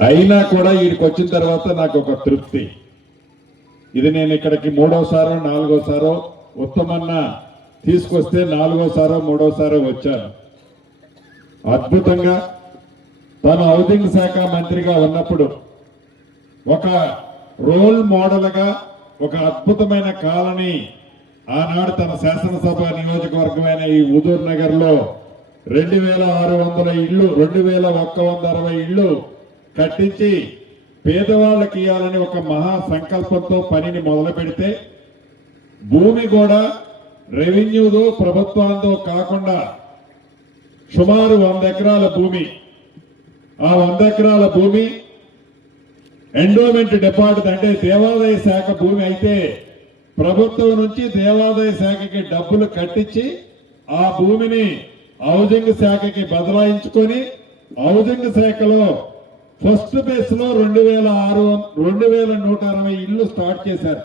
అయినా కూడా వీడికి వచ్చిన తర్వాత నాకు ఒక తృప్తి. ఇది నేను ఇక్కడికి మూడోసారో నాలుగోసారో ఉత్తమన్న తీసుకొస్తే నాలుగోసారో మూడోసారో వచ్చాను. అద్భుతంగా తను హౌసింగ్ శాఖ మంత్రిగా ఉన్నప్పుడు ఒక రోల్ మోడల్గా ఒక అద్భుతమైన కాలనీ ఆనాడు తన శాసనసభ నియోజకవర్గమైన ఈ హుజూర్ నగర్ లో 2600 ఇళ్ళు 2160 ఇళ్ళు కట్టించి పేదవాళ్ళకి ఇవ్వాలని ఒక మహా సంకల్పంతో పనిని మొదలు పెడితే భూమి కూడా రెవెన్యూదో ప్రభుత్వంతో కాకుండా సుమారు 100 ఎకరాల భూమి, ఆ 100 ఎకరాల భూమి ఎండోమెంట్ డిపార్ట్మెంట్ అంటే దేవాదాయ శాఖ భూమి అయితే ప్రభుత్వం నుంచి దేవాదాయ శాఖకి డబ్బులు కట్టించి ఆ భూమిని హౌసింగ్ శాఖకి బదలాయించుకొని హౌసింగ్ శాఖలో ఫస్ట్ బేస్ లో 2160 ఇళ్ళు స్టార్ట్ చేశారు.